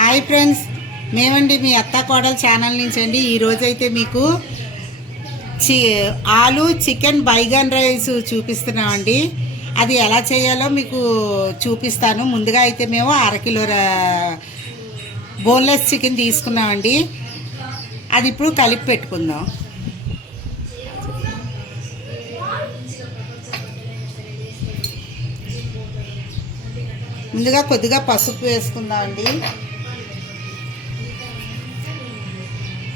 Hi friends. మేమండి మీ అత్త కోడల channel నుంచి అండి ఈరోజైతే మీకు చి ఆలు చికెన్ బైగన్ రైస్ చూపిస్తున్నామండి. అది ఎలా చేయాలో మీకు చూపిస్తాను. ముందుగా అయితే మేము అరకిలో బోన్లెస్ చికెన్ తీసుకున్నామండి. అది ఇప్పుడు కలిపి పెట్టుకుందాం. ముందుగా కొద్దిగా పసుపు వేసుకుందామండి.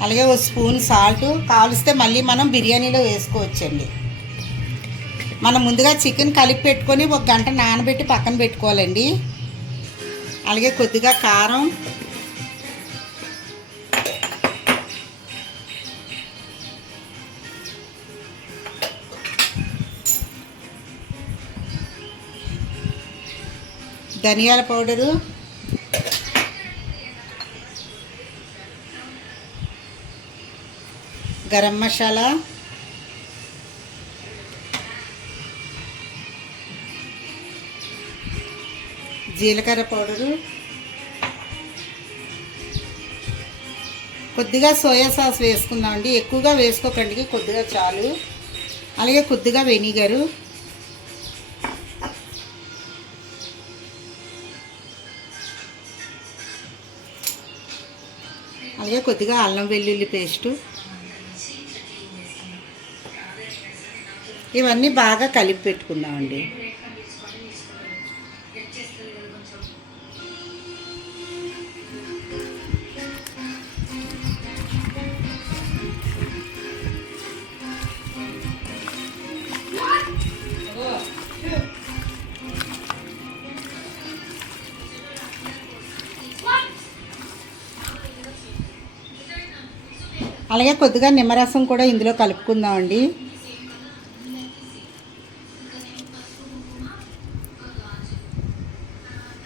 అలాగే ఒక స్పూన్ సాల్ట్ కావలిస్తే మళ్ళీ మనం బిర్యానీలో వేసుకోవచ్చండి. మనం ముందుగా చికెన్ కలిపి పెట్టుకొని ఒక గంట నానబెట్టి పక్కన పెట్టుకోవాలండి. అలాగే కొద్దిగా కారం. ధనియాల పౌడరు. గరం మసాలా. జీలకర్ర పౌడరు. కొద్దిగా సోయా సాస్ వేసుకుందామండి ఎక్కువగా వేసుకోకండి కొద్దిగా చాలు. అలాగే కొద్దిగా వెనిగరు. అలాగే కొద్దిగా అల్లం వెల్లుల్లి పేస్టు. ఇవన్నీ బాగా కలిపి పెట్టుకుందామండి. అలాగే కొద్దిగా నిమ్మరసం కూడా ఇందులో కలుపుకుందామండి.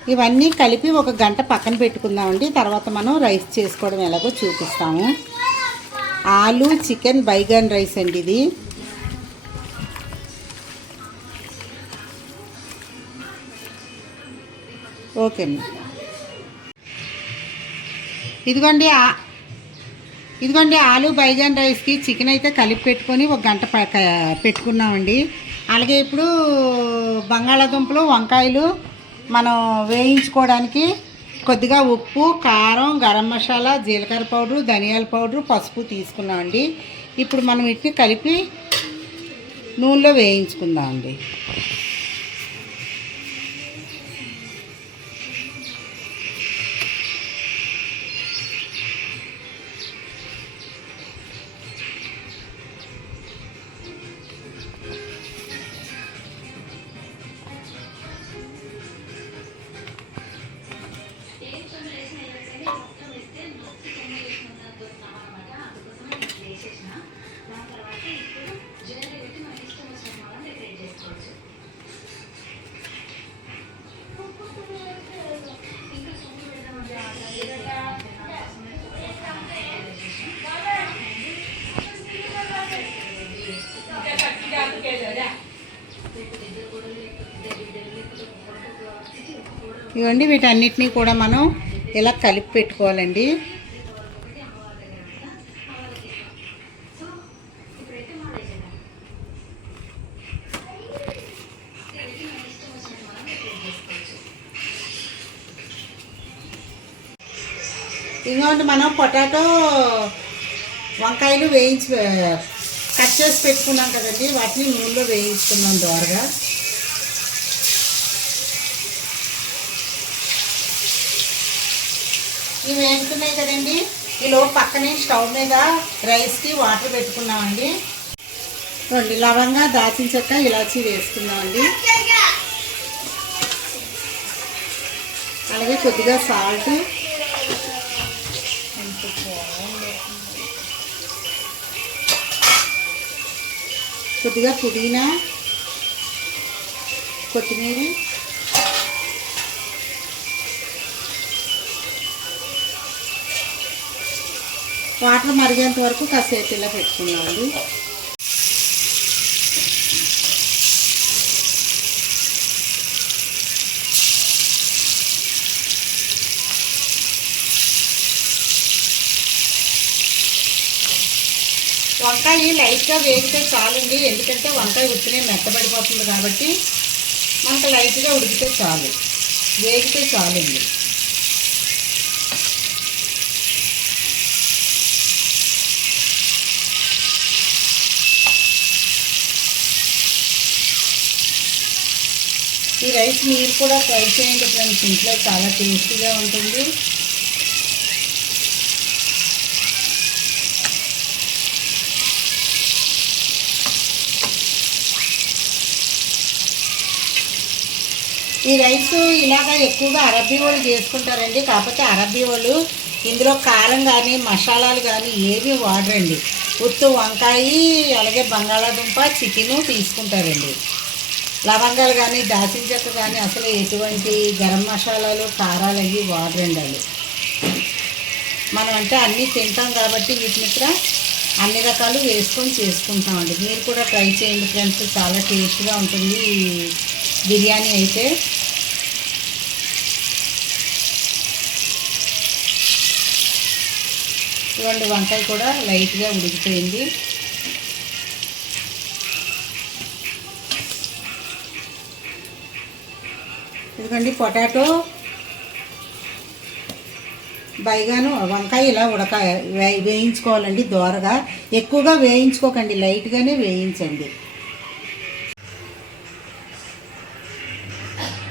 ఇవన్నీ కలిపి ఒక గంట పక్కన పెట్టుకుందామండి. తర్వాత మనం రైస్ చేసుకోవడం ఎలాగో చూపిస్తాము. ఆలు చికెన్ బైగన్ రైస్ అండి ఇది. ఓకే అండి. ఇదిగోండి ఇదిగోండి ఆలు బైజాన్ రైస్కి చికెన్ అయితే కలిపి పెట్టుకొని ఒక గంట ప- పెట్టుకున్నామండి. అలాగే ఇప్పుడు బంగాళాదుంపలు వంకాయలు మనం వేయించుకోవడానికి కొద్దిగా ఉప్పు కారం గరం మసాలా జీలకర్ర పౌడరు ధనియాల పౌడరు పసుపు తీసుకున్నామండి ఇప్పుడు మనం వీటిని కలిపి నూనెలో వేయించుకుందామండి ఇవ్వండి. వీటన్నిటినీ కూడా మనం ఇలా కలిపి పెట్టుకోవాలండి. ఇంకోటి మనం పొటాటో వంకాయలు వేయించి కట్ చేసి పెట్టుకున్నాం కదండి. వాటిని నూనెలో వేయించుకున్నాం దోరగా. ఇవి వేసుకున్నాయి కదండి. ఈలో పక్కనే స్టవ్ మీద రైస్కి వాటర్ పెట్టుకున్నామండి. రెండు లవంగా దాచిన చెక్క ఇలాచి వేసుకున్నామండి అలాగే కొద్దిగా సాల్ట్. కొద్దిగా పుదీనా కొత్తిమీర. వాటర్ మరిగేంత వరకు కాసేపు ఇలా పెట్టుకున్నామండి వంకాయ లైట్గా వేగితే చాలండి ఎందుకంటే వంకాయ ఉత్తినే మెత్తబడిపోతుంది కాబట్టి మనకు లైట్గా ఉడికితే చాలు. వేగితే చాలండి. కూడా ట్రై చేయండి ఫ్రెండ్స్ ఇంట్లో చాలా టేస్టీగా ఉంటుంది. ఈ రైస్ ఇలాగ ఎక్కువగా అరబ్బీ వాళ్ళు చేసుకుంటారండి. కాకపోతే అరబ్బీ వాళ్ళు ఇందులో కారం కానీ మసాలాలు కానీ ఏవి వాడరండి. ఉత్తు వంకాయ అలాగే బంగాళాదుంప చికెను తీసుకుంటారండి. లవంగాలు కానీ దాచిన చెక్క కానీ అసలు ఎటువంటి గరం మసాలాలు కారాలు అవి వాడరండి వాళ్ళు మనం అంటే అన్నీ తింటాం కాబట్టి వీటిని ఇక్కడ అన్ని రకాలు వేసుకొని చేసుకుంటామండి. మీరు కూడా ట్రై చేయండి ఫ్రెండ్స్ చాలా టేస్ట్గా ఉంటుంది బిర్యానీ అయితే. ఇవ్వండి వంకాయ కూడా లైట్గా ఉడికిపోయింది. ఇదిగోండి పొటాటో బైగాను వంకాయ ఇలా ఉడక వే- వేయించుకోవాలండి దోరగా. ఎక్కువగా వేయించుకోకండి లైట్గానే వేయించండి.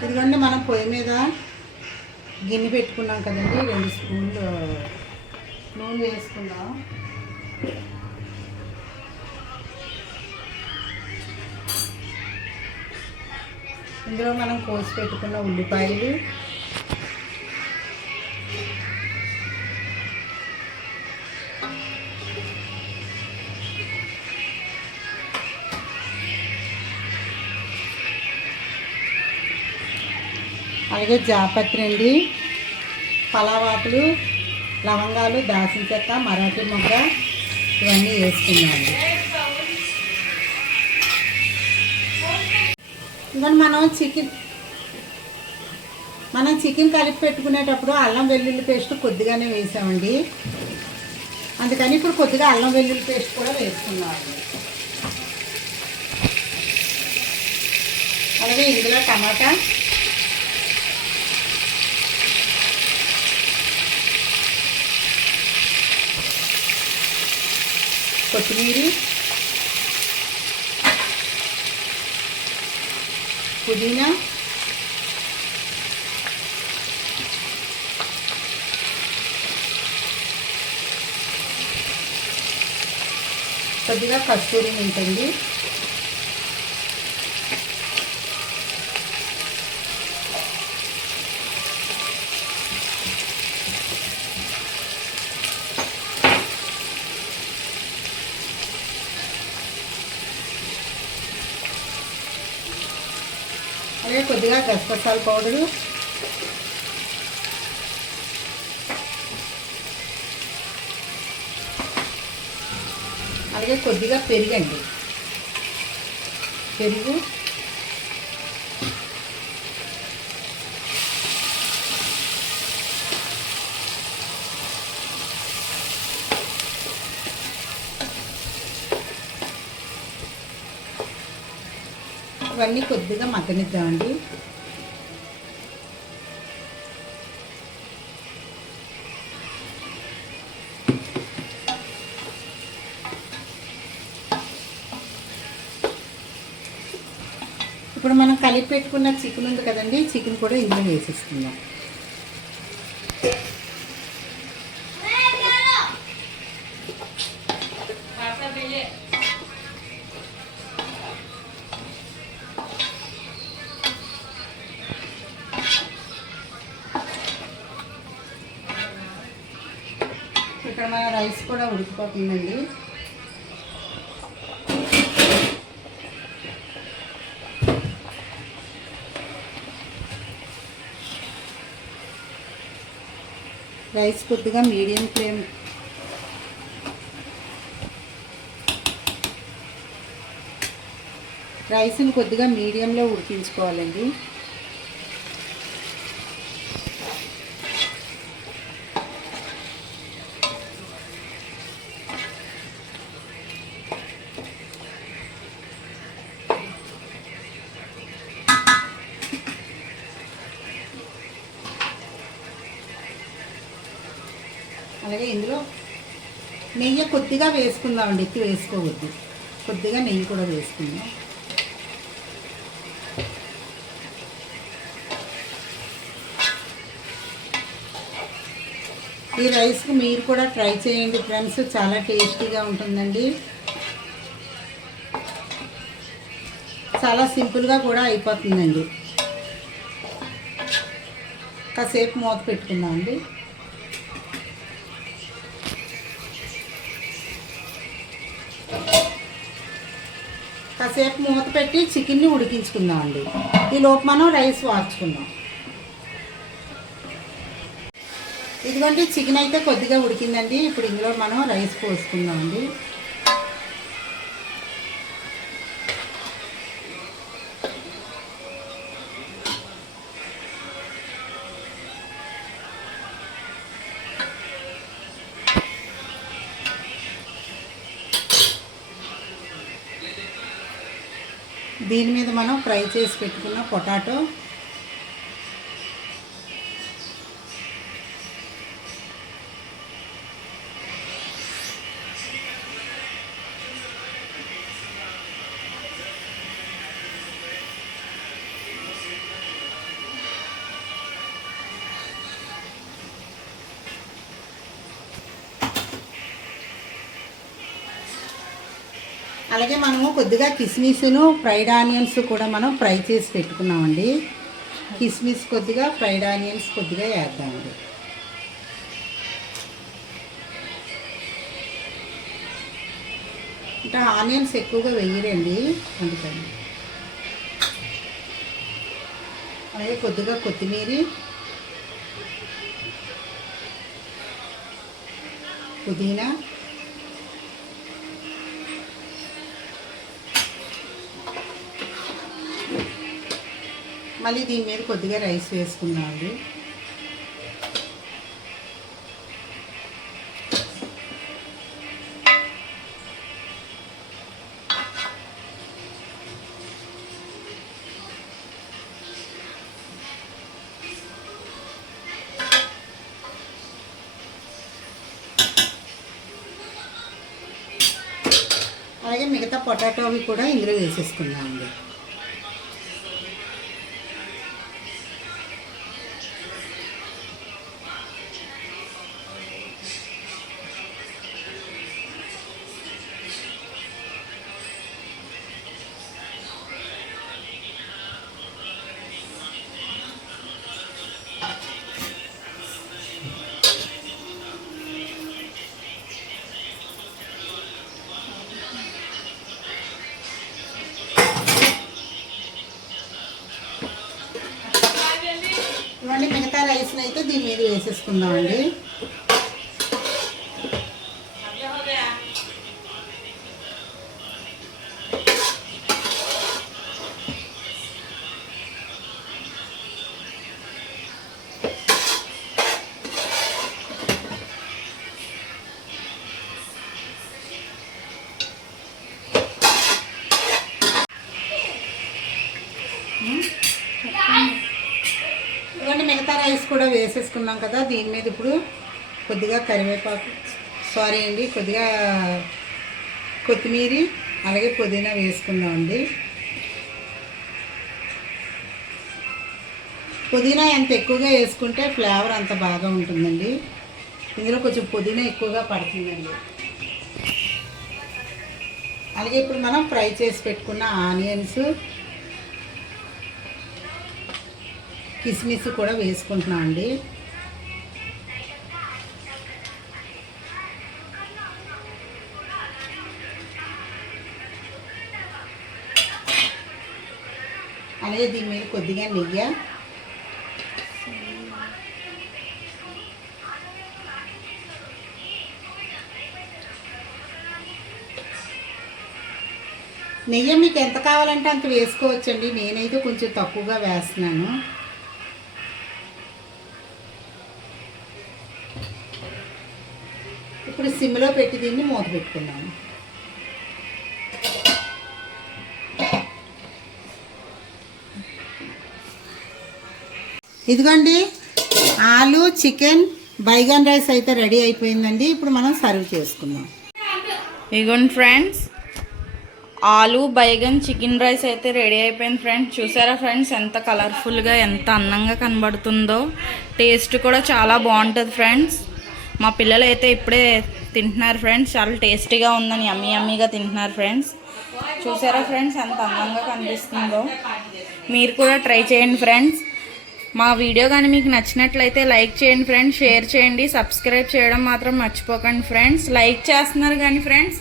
ఇదిగోండి మనం పొయ్యి మీద గిన్నె పెట్టుకున్నాం కదండి రెండు స్పూన్లు నూనె వేసుకుందాం. ఇందులో మనం కోసి పెట్టుకున్న ఉల్లిపాయలు. అలాగే జాపత్రి అండి. పలావాకులు లవంగాలు దాసిన చెక్క మరాఠీ మొగ్గ ఇవన్నీ వేసుకున్నాను. ఇంకా మనం చికెన్ మనం చికెన్ కలిపి పెట్టుకునేటప్పుడు అల్లం వెల్లుల్లి పేస్ట్ కొద్దిగానే వేసామండి. అందుకని ఇప్పుడు కొద్దిగా అల్లం వెల్లుల్లి పేస్ట్ కూడా వేసుకున్నాము అలాగే ఇందులో టమాటా. కొత్తిమీర. పుదీనా కొద్దిగా కస్తూరి ఉంటుంది అలాగే కొద్దిగా గసగసాల పౌడరు. అలాగే కొద్దిగా పెరుగండి. పెరుగు. ఇవన్నీ కొద్దిగా మగ్గనిద్దామండి. ఇప్పుడు మనం కలిపి పెట్టుకున్న చికెన్ ఉంది కదండి చికెన్ కూడా ఇందులో వేసేసుకుందాం. ఇక్కడ మన రైస్ కూడా ఉడికిపోతుందండి. రైస్ కొద్దిగా మీడియం ఫ్లేమ్. రైస్ని కొద్దిగా మీడియంలో ఉడికించుకోవాలండి. అలాగే ఇందులో నెయ్యి కొద్దిగా వేసుకుందామండి ఎక్కువ వేసుకోవద్దు. కొద్దిగా నెయ్యి కూడా వేసుకుందాం. ఈ రైస్కి మీరు కూడా ట్రై చేయండి ఫ్రెండ్స్ చాలా టేస్టీగా ఉంటుందండి. చాలా సింపుల్గా కూడా అయిపోతుందండి. కాసేపు మూత పెట్టుకుందామండి. కాసేపు మూత పెట్టి చికెన్ని ఉడికించుకుందామండి. ఈ లోపు మనం రైస్ వార్చుకుందాం. ఇదిగోండి చికెన్ అయితే కొద్దిగా ఉడికిందండి. ఇప్పుడు ఇందులో మనం రైస్ పోసుకుందామండి. దీని మీద మనం ఫ్రై చేసి పెట్టుకున్న పొటాటో అలాగే మనము కొద్దిగా కిస్మిస్ను ఫ్రైడ్ ఆనియన్స్ కూడా మనం ఫ్రై చేసి పెట్టుకున్నామండి. కిస్మిస్ కొద్దిగా ఫ్రైడ్ ఆనియన్స్ కొద్దిగా వేద్దామండి అంటే ఆనియన్స్ ఎక్కువగా వేయరండి అందుకని. అలాగే కొద్దిగా కొత్తిమీర. పుదీనా. మళ్ళీ దీని మీద కొద్దిగా రైస్ వేసుకున్నాను అలాగే మిగతా పొటాటోవి కూడా ఇందులో వేసేసుకున్నామండి వేసేసుకుందామండి ఇవన్నీ మిగతా రైస్ కూడా కదా దీని మీద ఇప్పుడు కొద్దిగా కరివేపాకు సారీ అండి కొద్దిగా కొత్తిమీర అలాగే పుదీనా వేసుకుందామండి పుదీనా ఎంత ఎక్కువగా వేసుకుంటే ఫ్లేవర్ అంత బాగా ఉంటుందండి. ఇందులో కొంచెం పుదీనా ఎక్కువగా పడుతుందండి. అలాగే ఇప్పుడు మనం ఫ్రై చేసి పెట్టుకున్న ఆనియన్స్ కిస్మిస్ కూడా వేసుకుంటున్నాం అండి. అలాగే దీని మీద కొద్దిగా నెయ్యి. నెయ్యి మీకు ఎంత కావాలంటే అంత వేసుకోవచ్చండి. నేనైతే కొంచెం తక్కువగా వేస్తున్నాను. ఇప్పుడు సిమ్లో పెట్టి దీన్ని మూత పెట్టుకున్నాను ఇదిగోండి ఆలు చికెన్ బైగన్ రైస్ అయితే రెడీ అయిపోయిందండి. ఇప్పుడు మనం సర్వ్ చేసుకుందాం. ఇదిగోండి friends aloo baingan chicken rice అయితే రెడీ అయిపోయింది ఫ్రెండ్స్. చూసారా ఫ్రెండ్స్ ఎంత కలర్ఫుల్గా ఎంత అందంగా కనబడుతుందో. టేస్ట్ కూడా చాలా బాగుంటుంది ఫ్రెండ్స్. మా పిల్లలు అయితే ఇప్పుడే తింటున్నారు ఫ్రెండ్స్. చాలా టేస్టీగా ఉందని అమ్మీ అమ్మీగా తింటున్నారు ఫ్రెండ్స్. చూసారా ఫ్రెండ్స్ ఎంత అందంగా కనిపిస్తుందో. మీరు కూడా ట్రై చేయండి ఫ్రెండ్స్. మా వీడియో కానీ మీకు నచ్చినట్లయితే లైక్ చేయండి ఫ్రెండ్స్ షేర్ చేయండి. సబ్స్క్రైబ్ చేయడం మాత్రం మర్చిపోకండి ఫ్రెండ్స్. లైక్ చేస్తున్నారు కానీ ఫ్రెండ్స్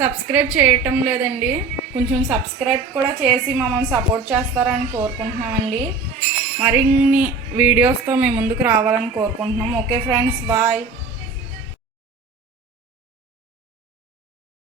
సబ్స్క్రైబ్ చేయటం లేదండి. కొంచెం సబ్స్క్రైబ్ కూడా చేసి మమ్మల్ని సపోర్ట్ చేస్తారని కోరుకుంటున్నామండి. మరిన్ని వీడియోస్తో మేము ముందుకు రావాలని కోరుకుంటున్నాం. Okay friends bye.